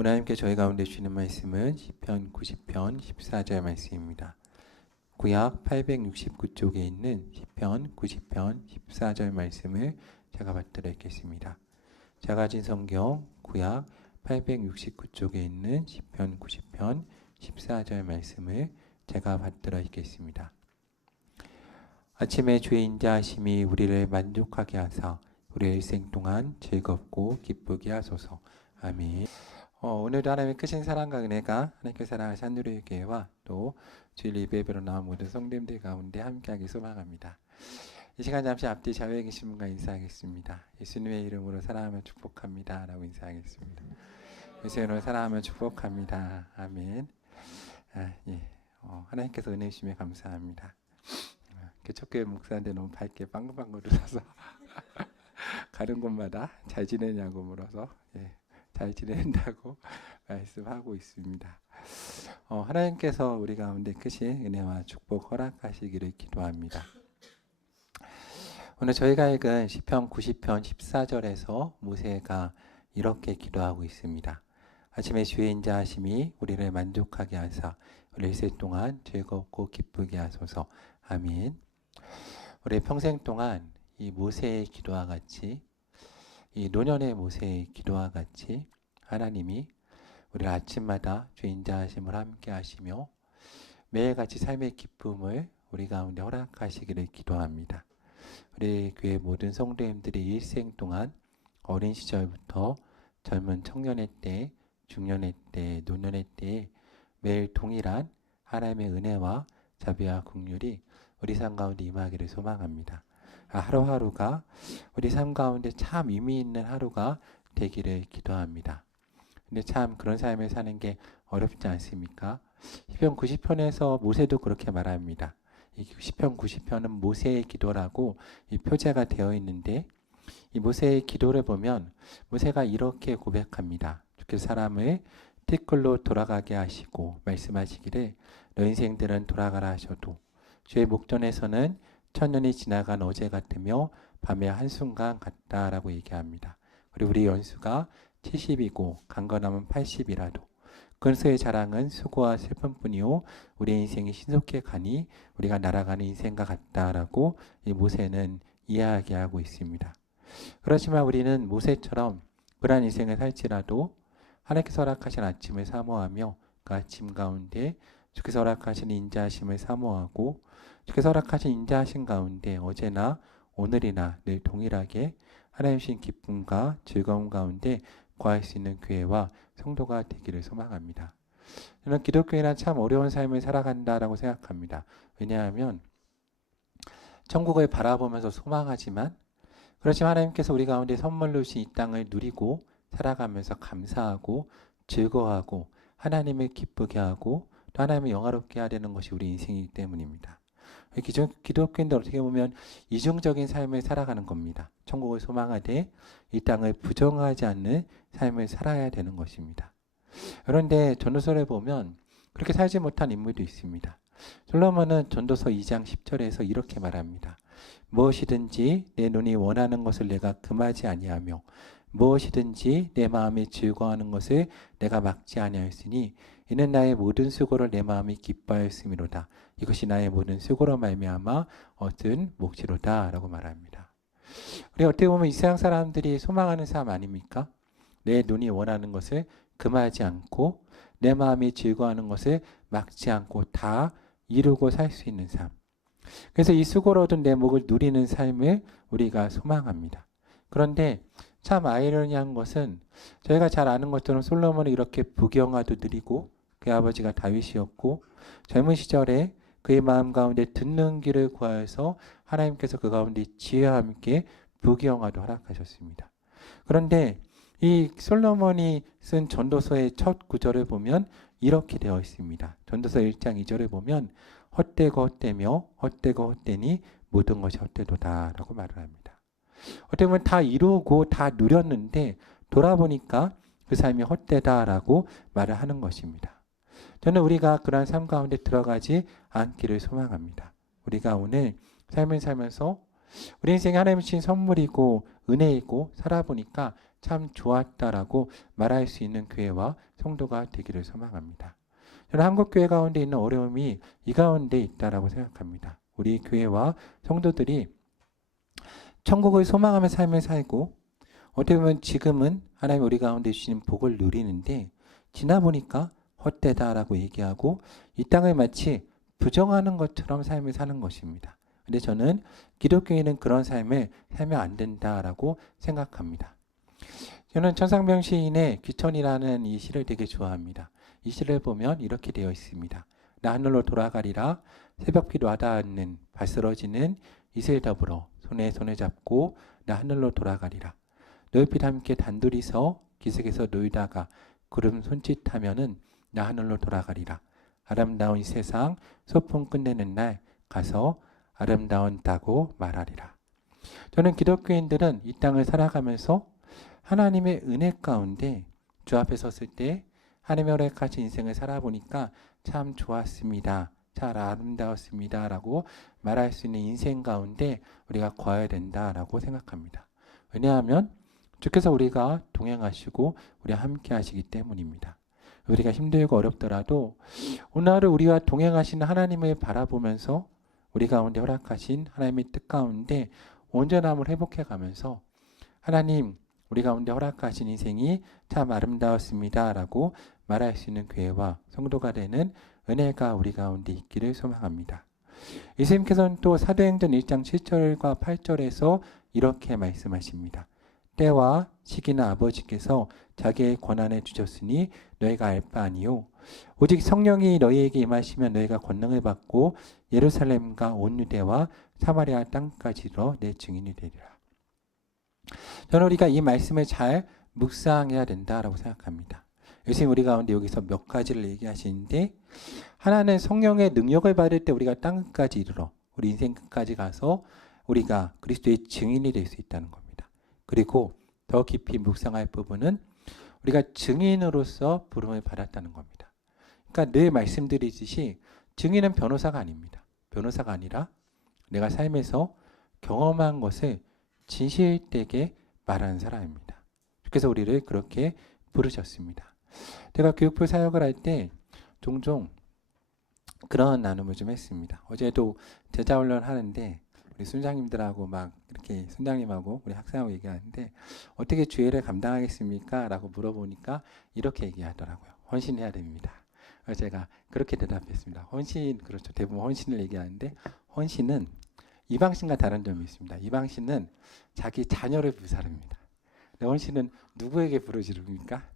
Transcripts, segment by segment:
오늘 하나님께 저희 가운데 주시는 말씀은 시편 90편 14절 말씀입니다. 구약 869쪽에 있는 시편 90편 14절 말씀을 제가 받들어 읽겠습니다. 제가 가진 성경 구약 869쪽에 있는 시편 90편 14절 말씀을 제가 받들어 읽겠습니다. 아침에 주의 인자하심이 우리를 만족하게 하사 우리의 일생 동안 즐겁고 기쁘게 하소서. 아멘. 오늘도 하나님의 크신 사랑과 은혜가 하나님께 사랑하신 한누리의 교회와 또 주일 예배로 나온 모든 성도님들 가운데 함께하기 소망합니다. 이 시간 잠시 앞뒤 좌우에 계신 분과 인사하겠습니다. 예수님의 이름으로 사랑하며 축복합니다 라고 인사하겠습니다. 예수님의 이름으로 사랑하며 축복합니다. 아멘. 예. 하나님께서 은혜 주시며 감사합니다. 개척교회 목사인데 너무 밝게 빵긋빵긋 웃어서 가는 곳마다 잘 지내냐고 물어서 잘 지낸다고 말씀하고 있습니다. 하나님께서 우리 가운데 크신 은혜와 축복 허락하시기를 기도합니다. 오늘 저희가 읽은 시편 90편 14절에서 모세가 이렇게 기도하고 있습니다. 아침에 주의 인자하심이 우리를 만족하게 하사 우리 일생 동안 즐겁고 기쁘게 하소서. 아멘. 우리 평생 동안 이 모세의 기도와 같이 이 노년의 모세의 기도와 같이 하나님이 우리를 아침마다 주의 인자하심을 함께 하시며 매일같이 삶의 기쁨을 우리 가운데 허락하시기를 기도합니다. 우리 교회 모든 성도님들이 일생 동안 어린 시절부터 젊은 청년의 때, 중년의 때, 노년의 때 매일 동일한 하나님의 은혜와 자비와 긍휼이 우리 삶 가운데 임하기를 소망합니다. 하루하루가 우리 삶 가운데 참 의미 있는 하루가 되기를 기도합니다. 근데 참 그런 삶을 사는 게 어렵지 않습니까? 시편 90편에서 모세도 그렇게 말합니다. 이 시편 90편은 모세의 기도라고 이 표제가 되어 있는데 이 모세의 기도를 보면 모세가 이렇게 고백합니다. 주께서 사람을 티끌로 돌아가게 하시고 말씀하시기를 너 인생들은 돌아가라 하셔도 주의 목전에서는 천년이 지나간 어제 같으며 밤의 한순간 같다라고 얘기합니다. 그리고 우리 연수가 70이고 강건함은 80이라도 근수의 자랑은 수고와 슬픔뿐이요 우리 인생이 신속해 가니 우리가 날아가는 인생과 같다라고 이 모세는 이야기하고 있습니다. 그렇지만 우리는 모세처럼 그러한 인생을 살지라도 하나님께서 허락하신 아침을 사모하며 그 아침 가운데 주께서 허락하신 인자하심을 사모하고 주께서 허락하신 인자하심 가운데 어제나 오늘이나 늘 동일하게 하나님 주신 기쁨과 즐거움 가운데 거할 수 있는 교회와 성도가 되기를 소망합니다. 저는 기독교인은 참 어려운 삶을 살아간다라고 생각합니다. 왜냐하면 천국을 바라보면서 소망하지만 그렇지만 하나님께서 우리 가운데 선물로 주신 이 땅을 누리고 살아가면서 감사하고 즐거워하고 하나님을 기쁘게 하고 또 하나님을 영화롭게 해야 되는 것이 우리 인생이기 때문입니다. 기독교인들 어떻게 보면 이중적인 삶을 살아가는 겁니다. 천국을 소망하되 이 땅을 부정하지 않는 삶을 살아야 되는 것입니다. 그런데 전도서를 보면 그렇게 살지 못한 인물도 있습니다. 솔로몬은 전도서 2장 10절에서 이렇게 말합니다. 무엇이든지 내 눈이 원하는 것을 내가 금하지 아니하며 무엇이든지 내 마음이 즐거워하는 것을 내가 막지 아니하였으니 이는 나의 모든 수고를 내 마음이 기뻐하였음이로다. 이것이 나의 모든 수고로 말미암아 얻은 몫이로다 라고 말합니다. 우리 어떻게 보면 이 세상 사람들이 소망하는 삶 아닙니까? 내 눈이 원하는 것을 금하지 않고 내 마음이 즐거워하는 것을 막지 않고 다 이루고 살 수 있는 삶. 그래서 이 수고로 얻은 내 몫을 누리는 삶을 우리가 소망합니다. 그런데 참 아이러니한 것은 저희가 잘 아는 것처럼 솔로몬은 이렇게 부경화도 누리고 그의 아버지가 다윗이었고 젊은 시절에 그의 마음 가운데 듣는 길을 구하여서 하나님께서 그 가운데 지혜와 함께 부경화도 허락하셨습니다. 그런데 이 솔로몬이 쓴 전도서의 첫 구절을 보면 이렇게 되어 있습니다. 전도서 1장 2절을 보면 헛되고 헛되며 헛되고 헛되니 모든 것이 헛되도다 라고 말을 합니다. 어떻게 보면 다 이루고 다 누렸는데 돌아보니까 그 삶이 헛되다라고 말을 하는 것입니다. 저는 우리가 그러한 삶 가운데 들어가지 않기를 소망합니다. 우리가 오늘 삶을 살면서 우리 인생이 하나님 주신 선물이고 은혜이고 살아보니까 참 좋았다라고 말할 수 있는 교회와 성도가 되기를 소망합니다. 저는 한국 교회 가운데 있는 어려움이 이 가운데 있다라고 생각합니다. 우리 교회와 성도들이 천국을 소망하며 삶을 살고 어떻게 보면 지금은 하나님 우리 가운데 주시는 복을 누리는데 지나 보니까 헛되다라고 얘기하고 이 땅을 마치 부정하는 것처럼 삶을 사는 것입니다. 근데 저는 기독교인은 그런 삶을 살면 안 된다라고 생각합니다. 저는 천상병 시인의 귀천이라는 이 시를 되게 좋아합니다. 이 시를 보면 이렇게 되어 있습니다. 나 하늘로 돌아가리라 새벽빛 와닿는 발스러지는 이슬 더불어 손에 손을 잡고 나 하늘로 돌아가리라. 너희빛 함께 단둘이서 기슭에서 놀다가 구름 손짓하면은 나 하늘로 돌아가리라. 아름다운 이 세상 소풍 끝내는 날 가서 아름다운다고 말하리라. 저는 기독교인들은 이 땅을 살아가면서 하나님의 은혜 가운데 주 앞에 섰을 때 하나님의 허락하신 인생을 살아보니까 참 좋았습니다. 잘 아름다웠습니다. 라고 말할 수 있는 인생 가운데 우리가 거해야 된다라고 생각합니다. 왜냐하면 주께서 우리가 동행하시고 우리와 함께 하시기 때문입니다. 우리가 힘들고 어렵더라도 오늘 하루 우리와 동행하시는 하나님을 바라보면서 우리 가운데 허락하신 하나님의 뜻 가운데 온전함을 회복해 가면서 하나님 우리 가운데 허락하신 인생이 참 아름다웠습니다 라고 말할 수 있는 교회와 성도가 되는 은혜가 우리 가운데 있기를 소망합니다. 예수님께서는 또 사도행전 1장 7절과 8절에서 이렇게 말씀하십니다. 때와 시기는 아버지께서 자기의 권한에 주셨으니 너희가 알 바 아니요 오직 성령이 너희에게 임하시면 너희가 권능을 받고 예루살렘과 온 유대와 사마리아 땅까지로 내 증인이 되리라. 저는 우리가 이 말씀을 잘 묵상해야 된다라고 생각합니다. 예수님 우리 가운데 여기서 몇 가지를 얘기하시는데 하나는 성령의 능력을 받을 때 우리가 땅끝까지 이르러 우리 인생 끝까지 가서 우리가 그리스도의 증인이 될 수 있다는 겁니다. 그리고 더 깊이 묵상할 부분은 우리가 증인으로서 부름을 받았다는 겁니다. 그러니까 늘 말씀드리듯이 증인은 변호사가 아닙니다. 변호사가 아니라 내가 삶에서 경험한 것을 진실되게 말하는 사람입니다. 그래서 우리를 그렇게 부르셨습니다. 제가 교육부 사역을 할 때 종종 그런 나눔을 좀 했습니다. 어제도 제자훈련 하는데 우리 순장님들하고 막 이렇게 순장님하고 우리 학생하고 얘기하는데 어떻게 주일을 감당하겠습니까? 라고 물어보니까 이렇게 얘기하더라고요. 헌신해야 됩니다. 그래서 제가 그렇게 대답했습니다. 헌신, 그렇죠. 대부분 헌신을 얘기하는데 헌신은 이방신과 다른 점이 있습니다. 이방신은 자기 자녀를 부사릅니다. 헌신은 누구에게 부르짖습니까?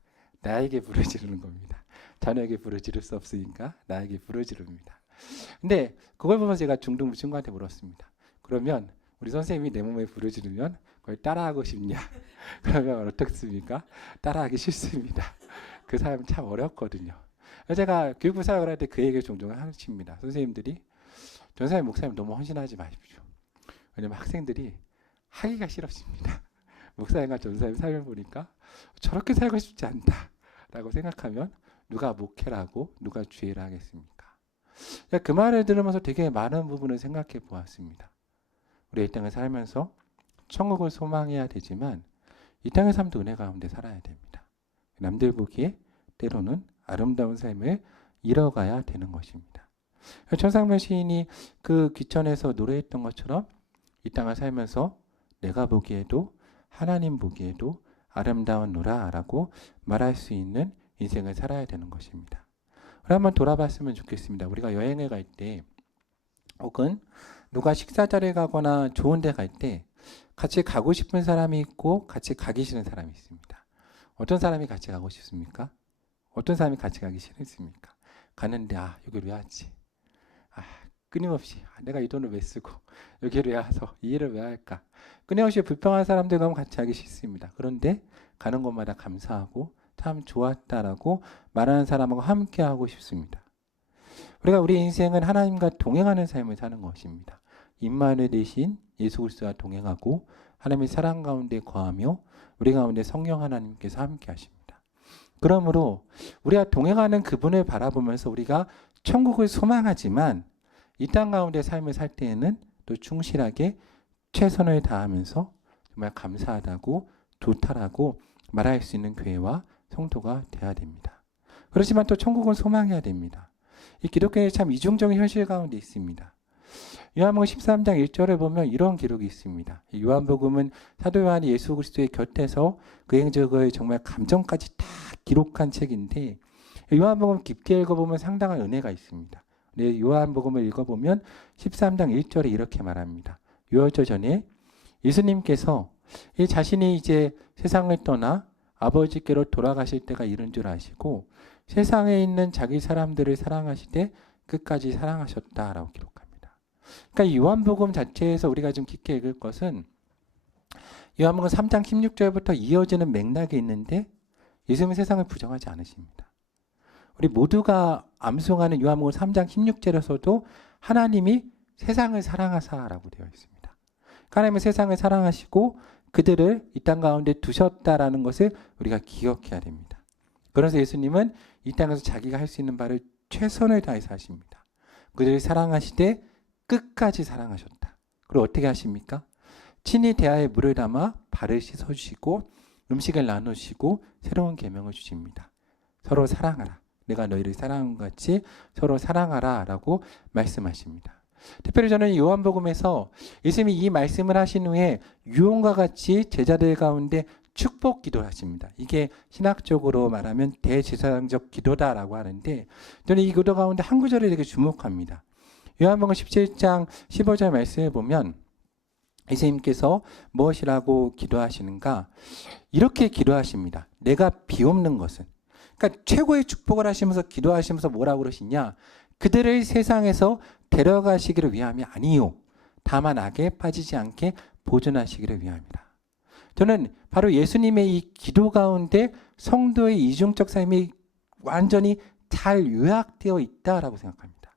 나에게 부르짖는 겁니다. 자녀에게 부르짖을 수 없으니까 나에게 부르짖습니다. 근데 그걸 보면서 제가 중등부 친구한테 물었습니다. 그러면 우리 선생님이 내 몸에 부르짖으면 그걸 따라하고 싶냐? 그러면 어떻습니까? 따라하기 싫습니다. 그 사람은 참 어렵거든요. 제가 교육부 사역을 할 때 그 얘기를 종종 하십니다. 선생님들이 전사님 목사님 너무 헌신하지 마십시오. 왜냐면 학생들이 하기가 싫었습니다. 목사님과 전사님 삶을 보니까 저렇게 살고 싶지 않다라고 생각하면 누가 목회라고 누가 주의를 하겠습니까? 그 말을 들으면서 되게 많은 부분을 생각해 보았습니다. 우리 이 땅을 살면서 천국을 소망해야 되지만 이 땅의 삶도 은혜 가운데 살아야 됩니다. 남들 보기에 때로는 아름다운 삶을 이뤄가야 되는 것입니다. 천상병 시인이 그 귀천에서 노래했던 것처럼 이 땅을 살면서 내가 보기에도 하나님 보기에도 아름다운 노라라고 말할 수 있는 인생을 살아야 되는 것입니다. 우리 한번 돌아봤으면 좋겠습니다. 우리가 여행을 갈 때 혹은 누가 식사 자리에 가거나 좋은 데 갈 때 같이 가고 싶은 사람이 있고 같이 가기 싫은 사람이 있습니다. 어떤 사람이 같이 가고 싶습니까? 어떤 사람이 같이 가기 싫습니까? 가는데 여기를 왜 왔지? 끊임없이 내가 이 돈을 왜 쓰고 여기를 왜 와서 이 일을 왜 할까? 끊임없이 불평한 사람들과 같이 하기 싫습니다. 그런데 가는 곳마다 감사하고 참 좋았다라고 말하는 사람하고 함께 하고 싶습니다. 우리가 우리 인생은 하나님과 동행하는 삶을 사는 것입니다. 임마누엘 되신 예수 그리스도와 동행하고 하나님의 사랑 가운데 거하며 우리 가운데 성령 하나님께서 함께 하십니다. 그러므로 우리가 동행하는 그분을 바라보면서 우리가 천국을 소망하지만 이 땅 가운데 삶을 살 때에는 또 충실하게 최선을 다하면서 정말 감사하다고 좋다라고 말할 수 있는 교회와 성도가 되어야 됩니다. 그렇지만 또 천국은 소망해야 됩니다. 이 기독교의 참 이중적인 현실 가운데 있습니다. 요한복음 13장 1절에 보면 이런 기록이 있습니다. 요한복음은 사도 요한이 예수 그리스도의 곁에서 그 행적을 정말 감정까지 다 기록한 책인데 요한복음 깊게 읽어보면 상당한 은혜가 있습니다. 요한복음을 읽어보면 13장 1절에 이렇게 말합니다. 유월절 전에 예수님께서 자신이 이제 세상을 떠나 아버지께로 돌아가실 때가 이른 줄 아시고 세상에 있는 자기 사람들을 사랑하시되 끝까지 사랑하셨다라고 기록합니다. 그러니까 이 요한복음 자체에서 우리가 좀 깊게 읽을 것은 요한복음 3장 16절부터 이어지는 맥락이 있는데 예수님은 세상을 부정하지 않으십니다. 우리 모두가 암송하는 요한복음 3장 16절에서도 하나님이 세상을 사랑하사라고 되어 있습니다. 하나님은 세상을 사랑하시고 그들을 이 땅 가운데 두셨다라는 것을 우리가 기억해야 됩니다. 그래서 예수님은 이 땅에서 자기가 할 수 있는 바를 최선을 다해서 하십니다. 그들을 사랑하시되 끝까지 사랑하셨다. 그리고 어떻게 하십니까? 친히 대하에 물을 담아 발을 씻어주시고 음식을 나누시고 새로운 계명을 주십니다. 서로 사랑하라. 내가 너희를 사랑한 것 같이 서로 사랑하라 라고 말씀하십니다. 특별히 저는 요한복음에서 예수님이 이 말씀을 하신 후에 유언과 같이 제자들 가운데 축복 기도를 하십니다. 이게 신학적으로 말하면 대제사장적 기도다라고 하는데 저는 이 기도 가운데 한 구절에 되게 주목합니다. 요한복음 17장 15절 말씀에 보면 예수님께서 무엇이라고 기도하시는가? 이렇게 기도하십니다. 내가 비옵는 것은. 그러니까 최고의 축복을 하시면서 기도하시면서 뭐라고 그러시냐? 그들을 세상에서 데려가시기를 위함이 아니요. 다만 악에 빠지지 않게 보존하시기를 위함이라. 저는 바로 예수님의 이 기도 가운데 성도의 이중적 삶이 완전히 잘 요약되어 있다라고 생각합니다.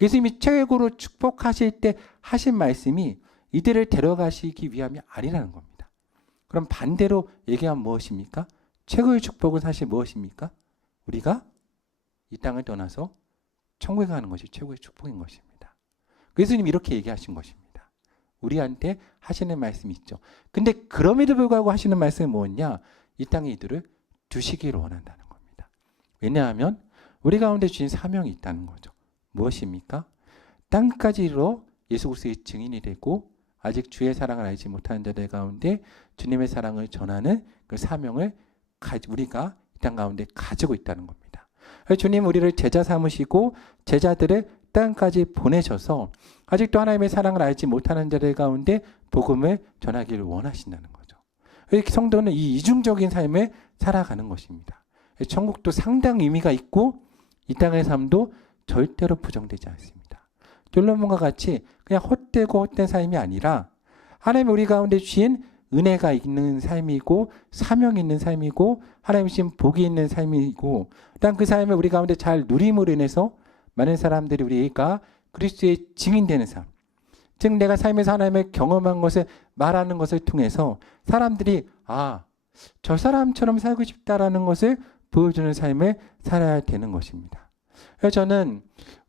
예수님이 최고로 축복하실 때 하신 말씀이 이들을 데려가시기 위함이 아니라는 겁니다. 그럼 반대로 얘기하면 무엇입니까? 최고의 축복은 사실 무엇입니까? 우리가 이 땅을 떠나서 천국에 가는 것이 최고의 축복인 것입니다. 예수님이 이렇게 얘기하신 것입니다. 우리한테 하시는 말씀이 있죠. 근데 그럼에도 불구하고 하시는 말씀이 뭐냐? 이 땅에 이들을 두시기를 원한다는 겁니다. 왜냐하면 우리 가운데 주신 사명이 있다는 거죠. 무엇입니까? 땅까지로 예수 그리스도의 증인이 되고 아직 주의 사랑을 알지 못하는 자들 가운데 주님의 사랑을 전하는 그 사명을 우리가 이 땅 가운데 가지고 있다는 겁니다. 주님 우리를 제자 삼으시고 제자들을 땅까지 보내셔서 아직도 하나님의 사랑을 알지 못하는 자들 가운데 복음을 전하기를 원하신다는 거죠. 성도는 이 이중적인 삶을 살아가는 것입니다. 천국도 상당 의미가 있고 이 땅의 삶도 절대로 부정되지 않습니다. 솔로몬과 같이 그냥 헛되고 헛된 삶이 아니라 하나님이 우리 가운데 주신 은혜가 있는 삶이고 사명이 있는 삶이고 하나님 주신 복이 있는 삶이고 그 삶을 우리 가운데 잘 누림으로 인해서 많은 사람들이 우리가 그리스도의 증인되는 삶, 즉 내가 삶에서 하나님을 경험한 것을 말하는 것을 통해서 사람들이 저 사람처럼 살고 싶다라는 것을 보여주는 삶을 살아야 되는 것입니다. 그래서 저는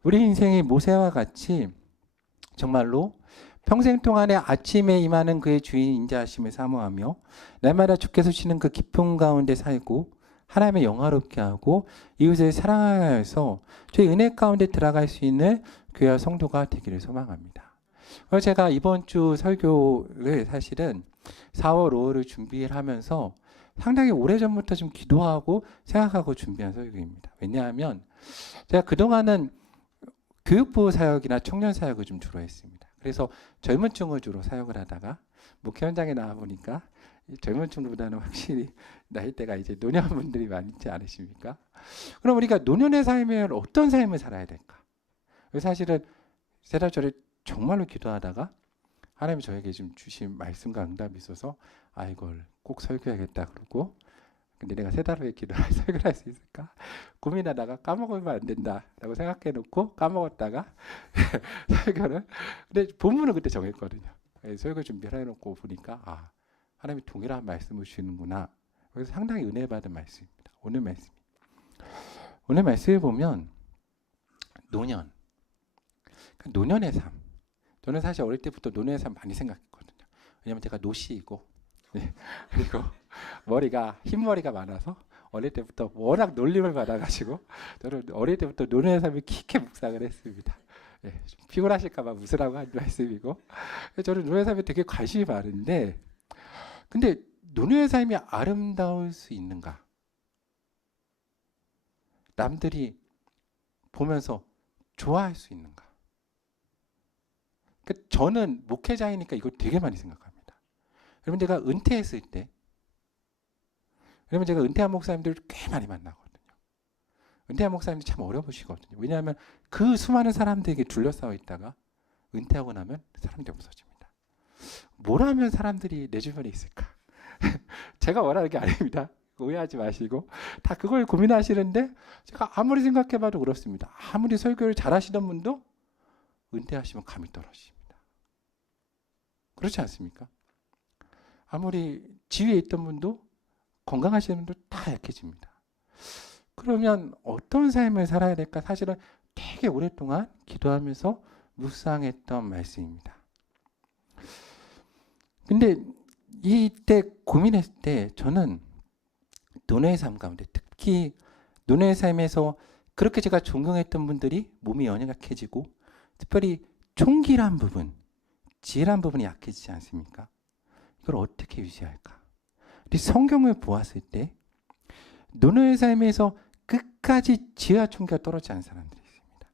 우리 인생이 모세와 같이 정말로 평생 동안에 아침에 임하는 그의 주인 인자하심을 사모하며 날마다 주께서 주시는 그 기쁨 가운데 살고 하나님의 영화롭게 하고 이웃을 사랑하여서 저희 은혜 가운데 들어갈 수 있는 교회와 성도가 되기를 소망합니다. 그래서 제가 이번 주 설교를 사실은 4월 5월을 준비를 하면서 상당히 오래전부터 좀 기도하고 생각하고 준비한 설교입니다. 왜냐하면 제가 그동안은 교육부 사역이나 청년 사역을 좀 주로 했습니다. 그래서 젊은 층을 주로 사역을 하다가 목회 현장에 나와 보니까 젊은 층보다는 확실히 나이대가 이제 노년분들이 많지 않으십니까? 그럼 우리가 노년의 삶에 어떤 삶을 살아야 될까? 사실은 세 달 전에 정말로 기도하다가 하나님이 저에게 좀 주신 말씀과 응답이 있어서 이걸 꼭 설교해야겠다 그러고 근데 내가 3달 후에 설교를 할 수 있을까? 고민하다가 까먹으면 안 된다라고 생각해 놓고 까먹었다가 설교를 근데 본문은 그때 정했거든요. 설교 준비를 해놓고 보니까 하나님이 동일한 말씀을 주시는구나. 그래서 상당히 은혜 받은 말씀입니다. 오늘 말씀을 보면 노년의 삶. 저는 사실 어릴 때부터 노년의 삶 많이 생각했거든요. 왜냐하면 제가 노시이고 예. 그리고 머리가 흰머리가 많아서 어릴 때부터 워낙 놀림을 받아가지고 저는 어릴 때부터 노는 삶을 깊게 묵상을 했습니다. 예, 피곤하실까봐 웃으라고 한 말씀이고 저는 노는 삶에 되게 관심이 많은데 근데 노는 삶이 아름다울 수 있는가? 남들이 보면서 좋아할 수 있는가? 저는 목회자이니까 이거 되게 많이 생각합니다. 여러분 제가 은퇴했을 때 여러분 제가 은퇴한 목사님들을 꽤 많이 만나거든요. 은퇴한 목사님들 참 어려우시거든요. 왜냐하면 그 수많은 사람들에게 둘러싸여 있다가 은퇴하고 나면 사람들이 없어집니다. 뭘 하면 사람들이 내 주변에 있을까? 제가 원하는 게 아닙니다. 오해하지 마시고 다 그걸 고민하시는데 제가 아무리 생각해봐도 그렇습니다. 아무리 설교를 잘하시던 분도 은퇴하시면 감이 떨어집니다. 그렇지 않습니까? 아무리 지위에 있던 분도 건강하시는 분도 다 약해집니다. 그러면 어떤 삶을 살아야 될까? 사실은 되게 오랫동안 기도하면서 묵상했던 말씀입니다. 근데 이때 고민했을 때 저는 노예의 삶 가운데 특히 노예의 삶에서 그렇게 제가 존경했던 분들이 몸이 연약해지고 특별히 총기란 부분, 지혜란 부분이 약해지지 않습니까? 이걸 어떻게 유지할까? 우리 성경을 보았을 때 노예의 삶에서 끝까지 지혜와 총기가 떨어지지 않은 사람들이 있습니다.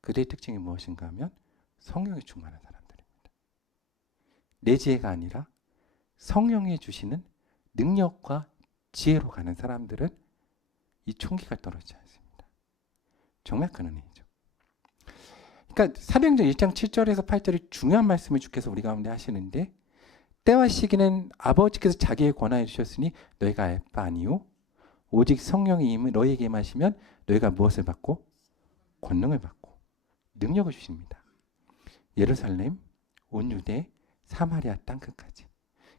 그들의 특징이 무엇인가 하면 성령이 충만한 사람들입니다. 내 지혜가 아니라 성령이 주시는 능력과 지혜로 가는 사람들은 이 총기가 떨어지지 않습니다. 정말 큰 은혜이죠. 그러니까 사도행전 1장 7절에서 8절이 중요한 말씀을 주께서 우리 가운데 하시는데 때와 시기는 아버지께서 자기의 권하여 주셨으니 너희가 알 바 아니요 오직 성령이 너희에게 임하시면 너희가 무엇을 받고 권능을 받고 능력을 주십니다. 예루살렘, 온 유대, 사마리아 땅 끝까지.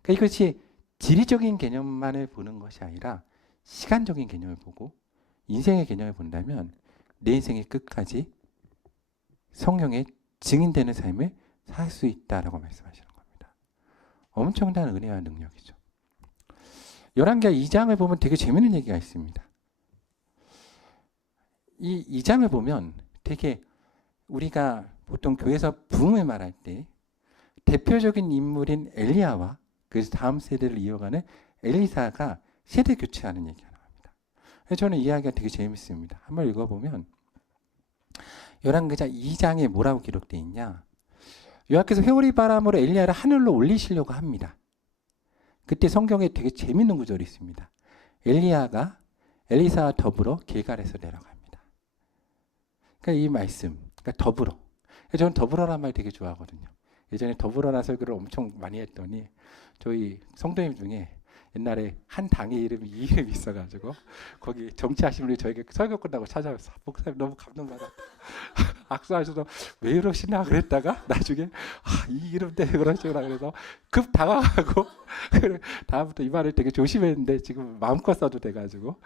그러니까 이것이 지리적인 개념만을 보는 것이 아니라 시간적인 개념을 보고 인생의 개념을 본다면 내 인생의 끝까지 성령의 증인되는 삶을 살 수 있다라고 말씀하시는 겁니다. 엄청난 은혜와 능력이죠. 열왕기하 2장을 보면 되게 재밌는 얘기가 있습니다. 이 2장을 보면 되게 우리가 보통 교회에서 부흥을 말할 때 대표적인 인물인 엘리야와 그 다음 세대를 이어가는 엘리사가 세대 교체하는 얘기가 나옵니다. 저는 이 이야기가 되게 재밌습니다. 한번 읽어보면 열왕기하 2장에 뭐라고 기록되어 있냐? 여호와께서 회오리 바람으로 엘리야를 하늘로 올리시려고 합니다. 그때 성경에 되게 재밌는 구절이 있습니다. 엘리야가 엘리사와 더불어 길갈에서 내려갑니다. 그러니까 이 말씀, 그러니까 더불어. 저는 더불어란 말 되게 좋아하거든요. 예전에 더불어라 설교를 엄청 많이 했더니 저희 성도님 중에 옛날에 한 당의 이름이 이 이름이 있어가지고 거기 정치하시는 분이 저에게 설교 끝나고 찾아와서 목사님 너무 감동받았다. 악수하셔서 왜 이러시나 그랬다가 나중에 이 이름 때문에 그러시구나 그래서 급 당황하고 다음부터 이 말을 되게 조심했는데 지금 마음껏 써도 돼가지고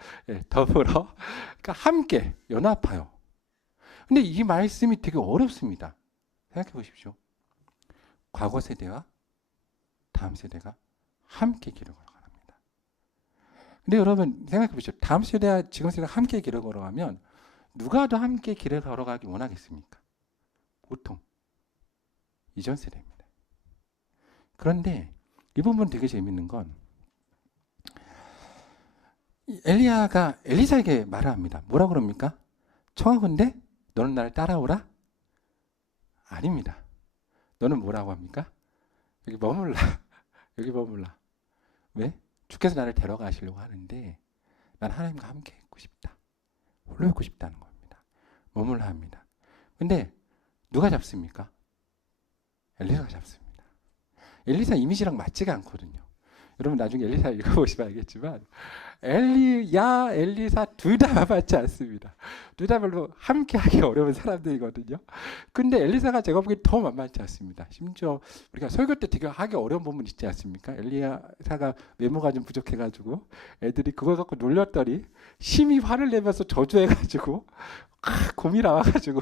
더불어 그러니까 함께 연합하여. 근데 이 말씀이 되게 어렵습니다. 생각해 보십시오. 과거 세대와 다음 세대가 함께 길을 걸어갑니다. 근데 여러분 생각해 보십시오. 다음 세대와 지금 세대가 함께 길을 걸어가면 누가 더 함께 길을 걸어가기 원하겠습니까? 보통 이전 세대입니다. 그런데 이 부분 되게 재밌는 건 엘리야가 엘리사에게 말을 합니다. 뭐라 그럽니까? 청하건대 너는 나를 따라오라? 아닙니다. 너는 뭐라고 합니까? 여기 머물라. 여기 머물라. 왜? 주께서 나를 데려가시려고 하는데 난 하나님과 함께 있고 싶다. 홀로 있고 싶다는 겁니다. 머물라 합니다. 근데 누가 잡습니까? 엘리사가 잡습니다. 엘리사 이미지랑 맞지가 않거든요. 여러분 나중에 엘리사 읽어보시면 알겠지만 엘리사 둘 다 맞지 않습니다. 둘 다 별로 함께하기 어려운 사람들이거든요. 근데 엘리사가 제가 보기엔 더 만만치 않습니다. 심지어 우리가 설교 때 되게 하기 어려운 부분 있지 않습니까? 엘리사가 외모가 좀 부족해가지고 애들이 그걸 갖고 놀렸더니 심히 화를 내면서 저주해가지고 곰이 나와가지고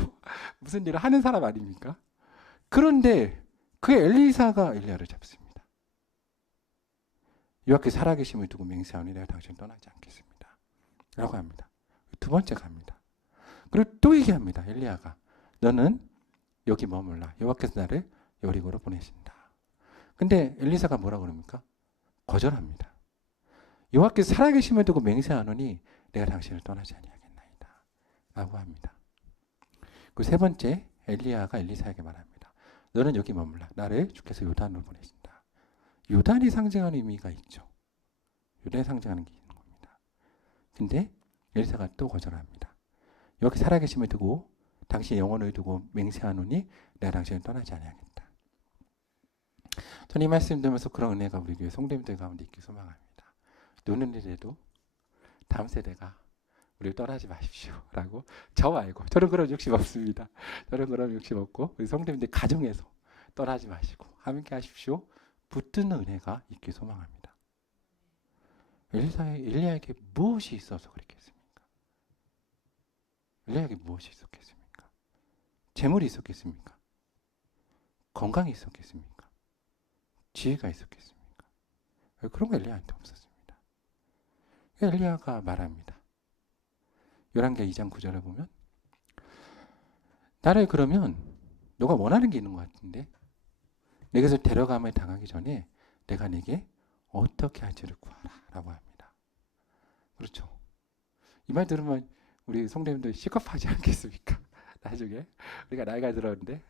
무슨 일을 하는 사람 아닙니까? 그런데 그 엘리사가 엘리야를 잡습니다. 여호와께 살아계심을 두고 맹세하오니 내가 당신을 떠나지 않겠습니다 라고 합니다. 두 번째 갑니다. 그리고 또 얘기합니다. 엘리야가 너는 여기 머물라. 여호와께서 나를 여리고로 보내신다. 근데 엘리사가 뭐라고 그럽니까? 거절합니다. 여호와께서 살아계심을 두고 맹세하노니 내가 당신을 떠나지 아니하겠나이다 라고 합니다. 그 세 번째 엘리야가 엘리사에게 말합니다. 너는 여기 머물라. 나를 주께서 요단으로 보내신다. 요단이 상징하는 의미가 있죠. 요단이 상징하는 게 있는 겁니다. 근데 엘리사가 또 거절합니다. 여호와께서 살아계심을 두고 당신의 영혼을 두고 맹세하노니 내가 당신을 떠나지 아니하겠다. 저는 이 말씀 들으면서 그런 은혜가 우리 교회 성도님들 가운데 있길 소망합니다. 노는 일에도 다음 세대가 우리를 떠나지 마십시오 라고 저 말고 저는 그런 욕심 없습니다. 저는 그런 욕심 없고 우리 성도님들 가정에서 떠나지 마시고 함께 하십시오. 붙드는 은혜가 있길 소망합니다. 엘리야에게 무엇이 있어서 그랬겠습니까? 엘리야에게 무엇이 있었겠습니까? 재물이 있었겠습니까? 건강이 있었겠습니까? 지혜가 있었겠습니까? 그런 거 엘리야한테 없었습니다. 엘리야가 말합니다. 열왕기하 2장 9절에 보면 나를 그러면 너가 원하는 게 있는 것 같은데 내게서 데려감을 당하기 전에 내가 네게 어떻게 할지를 구하라 라고 합니다. 그렇죠. 이 말 들으면 우리 성도님들 시겁하지 않겠습니까? 나중에 우리가 나이가 들었는데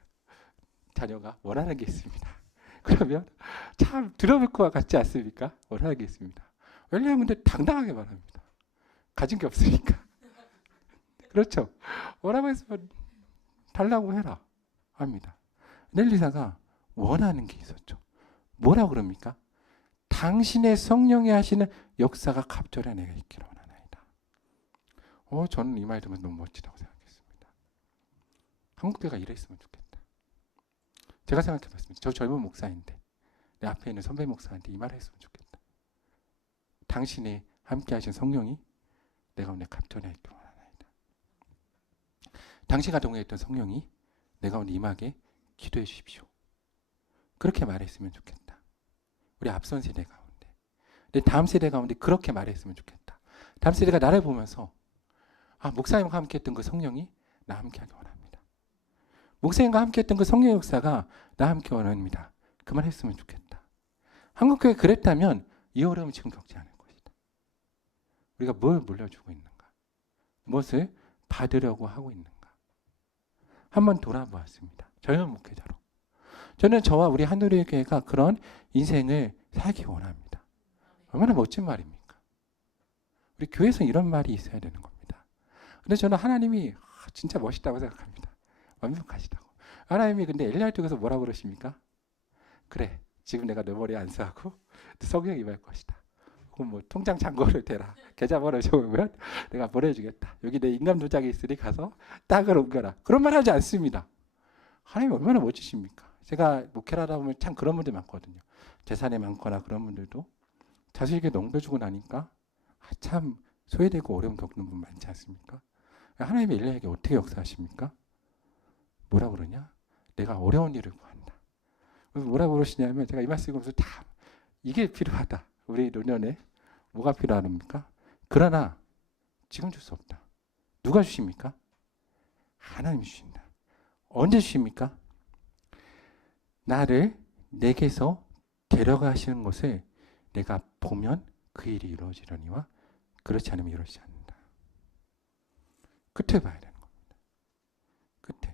자녀가 원하는 게 있습니다. 그러면 참 들어볼 것 같지 않습니까? 원하는 게 있습니다. 왜냐하면 근데 당당하게 말합니다. 가진 게 없으니까. 그렇죠. 원하고 있으면 달라고 해라 합니다. 엘리사가 원하는 게 있었죠. 뭐라고 그럽니까? 당신의 성령이 하시는 역사가 갑절에 내가 있기를 원하나이다. 저는 이 말 들으면 너무 멋지다고 생각했습니다. 한국교회가 이랬으면 좋겠다. 제가 생각해 봤습니다. 저 젊은 목사인데 내 앞에 있는 선배 목사한테 이 말을 했으면 좋겠다. 당신이 함께 하신 성령이 내 가운데 갑절에 있기를 원하나이다. 당신과 동행했던 성령이 내 가운데 임하게 기도해 주십시오. 그렇게 말했으면 좋겠다. 우리 앞선 세대 가운데, 내 다음 세대 가운데 그렇게 말했으면 좋겠다. 다음 세대가 나를 보면서 목사님과 함께 했던 그 성령이 나 함께 하기 원합니다. 목사님과 함께 했던 그 성령의 역사가 나 함께 원합니다. 그 말 했으면 좋겠다. 한국교회 그랬다면 이 어려움을 지금 겪지 않을 것이다. 우리가 뭘 물려주고 있는가? 무엇을 받으려고 하고 있는가? 한번 돌아보았습니다. 젊은 목회자로. 저는 저와 우리 한우리 교회가 그런 인생을 살기 원합니다. 얼마나 멋진 말입니까? 우리 교회에서 이런 말이 있어야 되는 겁니다. 근데 저는 하나님이 진짜 멋있다고 생각합니다. 완벽하시다고. 하나님이 근데 엘리야 쪽에서 뭐라고 그러십니까? 그래, 지금 내가 내 머리에 안수하고 성령이 임할 것이다. 혹은 뭐 통장 잔고를 대라. 계좌번호 적으면 내가 보내주겠다. 여기 내 인감 도장이 있으니 가서 땅을 옮겨라. 그런 말 하지 않습니다. 하나님 얼마나 멋지십니까? 제가 목회를 하다 보면 참 그런 분들 많거든요. 재산이 많거나 그런 분들도 자식에게 넘겨주고 나니까 참 소외되고 어려움 겪는 분 많지 않습니까? 하나님이 엘리야에게 어떻게 역사하십니까? 뭐라 그러냐? 내가 어려운 일을 구한다. 뭐라고 그러시냐면 제가 이 말씀 읽으면서 참 이게 필요하다. 우리 노년에 뭐가 필요합니까? 그러나 지금 줄 수 없다. 누가 주십니까? 하나님이 주신다. 언제 주십니까? 나를 내게서 데려가시는 것을 내가 보면 그 일이 이루어지려니와 그렇지 않으면 이루어지지 않는다. 끝을 봐야 되는 겁니다. 끝에.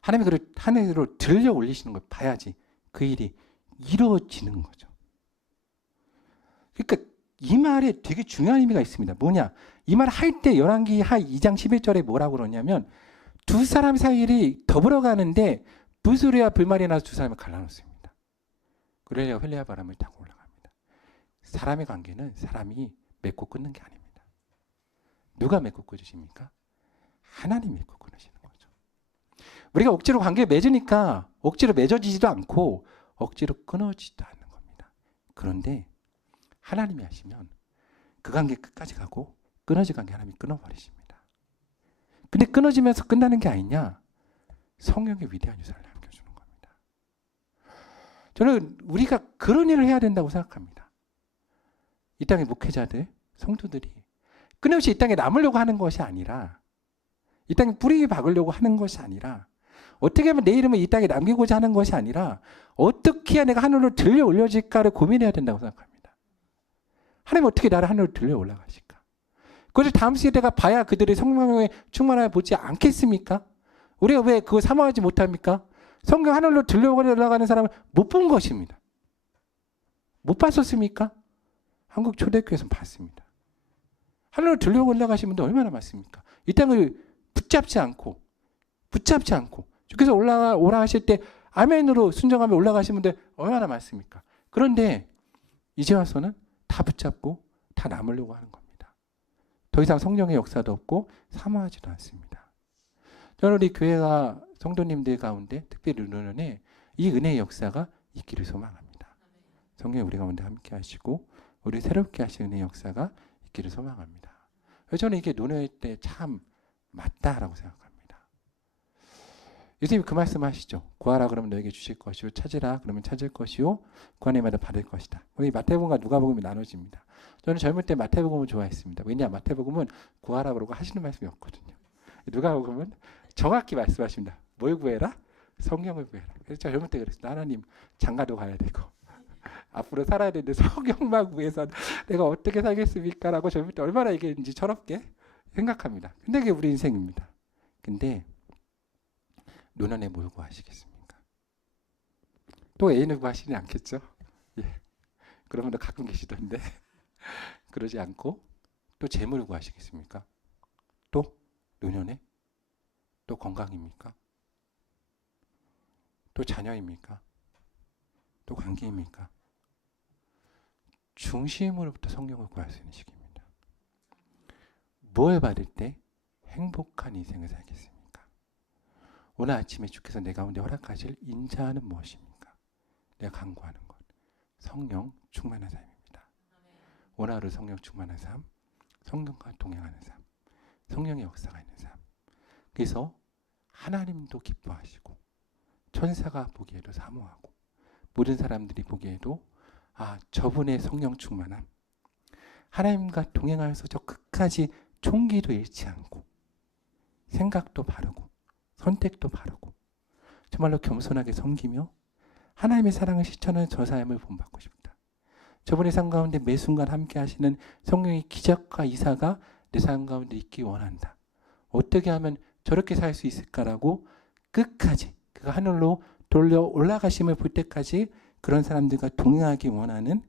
하나님이 그를 하늘로 들려 올리시는 걸 봐야지 그 일이 이루어지는 거죠. 그러니까 이 말에 되게 중요한 의미가 있습니다. 뭐냐? 이 말 할 때 열왕기하 2장 11절에 뭐라고 그러냐면 두 사람 사이를 더불어 가는데 불소리와 불말이 나서 두 사람을 갈라놓습니다. 그래야 헬레아 바람을 타고 올라갑니다. 사람의 관계는 사람이 맺고 끊는 게 아닙니다. 누가 맺고 끊으십니까? 하나님이 맺고 끊으시는 거죠. 우리가 억지로 관계를 맺으니까 억지로 맺어지지도 않고 억지로 끊어지지도 않는 겁니다. 그런데 하나님이 하시면 그 관계 끝까지 가고 끊어진 관계 하나님이 끊어버리십니다. 근데 끊어지면서 끝나는 게 아니냐? 성령의 위대한 유산을 남겨주는 겁니다. 저는 우리가 그런 일을 해야 된다고 생각합니다. 이 땅의 목회자들, 성도들이 끊임없이 이 땅에 남으려고 하는 것이 아니라, 이 땅에 뿌리 박으려고 하는 것이 아니라, 어떻게 하면 내 이름을 이 땅에 남기고자 하는 것이 아니라 어떻게 해야 내가 하늘로 들려 올려질까를 고민해야 된다고 생각합니다. 하나님 어떻게 나를 하늘로 들려 올라가실까? 그것을 다음 세대가 봐야 그들의 성령에 충만하여 보지 않겠습니까? 우리가 왜 그거 사모하지 못합니까? 성경 하늘로 들려 올라가는 사람을 못 본 것입니다. 못 봤었습니까? 한국 초대교회에서는 봤습니다. 하늘로 들려 올라가신 분들 얼마나 많습니까? 이 땅을 붙잡지 않고 주께서 오라 하실 때 아멘으로 순종하며 올라가신 분들 얼마나 많습니까? 그런데 이제 와서는 다 붙잡고 다 남으려고 하는 겁니다. 더 이상 성령의 역사도 없고 사모하지도 않습니다. 저는 우리 교회가 성도님들 가운데 특별히 르르는에 이 은혜의 역사가 있기를 소망합니다. 성령 우리 가운데 함께 하시고 우리 새롭게 하신 은혜의 역사가 있기를 소망합니다. 그래서 저는 이게 논의 때 참 맞다라고 생각합니다. 예수님이 그 말씀 하시죠. 구하라 그러면 너에게 주실 것이요, 찾으라 그러면 찾을 것이요, 구하는 이마다 받을 것이다. 우리 마태복음과 누가복음이 나눠집니다. 저는 젊을 때 마태복음을 좋아했습니다. 왜냐, 마태복음은 구하라 그러고 하시는 말씀이 없거든요. 누가복음은 정확히 말씀하십니다. 뭘 구해라? 성경을 구해라. 그래서 제가 젊을 때 그랬어요. 하나님, 장가도 가야 되고 앞으로 살아야 되는데 성경만 구해서 내가 어떻게 살겠습니까? 라고 젊을 때 얼마나 얘기했는지 철없게 생각합니다. 근데 그게 우리 인생입니다. 근데 논한에 뭘 구하시겠습니까? 또 애인을 구하시지 않겠죠? 예. 그런 분들 가끔 계시던데 그러지 않고 또 재물을 구하시겠습니까? 또 노년에? 또 건강입니까? 또 자녀입니까? 또 관계입니까? 중심으로부터 성령을 구할 수 있는 시기입니다. 뭘 받을 때 행복한 인생을 살겠습니까? 오늘 아침에 주께서 내 가운데 허락하실 인자는 무엇입니까? 내가 간구하는 것, 성령 충만한 삶입니다. 오늘 하루 성령 충만한 삶, 성령과 동행하는 삶, 성령의 역사가 있는 삶. 그래서 하나님도 기뻐하시고 천사가 보기에도 사모하고 모든 사람들이 보기에도 저분의 성령 충만함, 하나님과 동행하여서 저 끝까지 총기도 잃지 않고 생각도 바르고 선택도 바르고 정말로 겸손하게 섬기며 하나님의 사랑을 실천하는 저 삶을 본받고 싶다. 저분의 삶 가운데 매 순간 함께 하시는 성령의 기적과 이사가 내 삶 가운데 있기 원한다. 어떻게 하면 저렇게 살 수 있을까라고 끝까지 그 하늘로 돌려 올라가심을 볼 때까지 그런 사람들과 동행하기 원하는,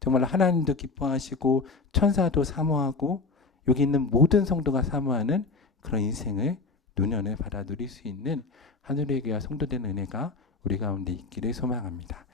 정말 하나님도 기뻐하시고 천사도 사모하고 여기 있는 모든 성도가 사모하는 그런 인생을 노년을 받아 누릴 수 있는 하늘의 교회와 성도된 은혜가 우리 가운데 있기를 소망합니다.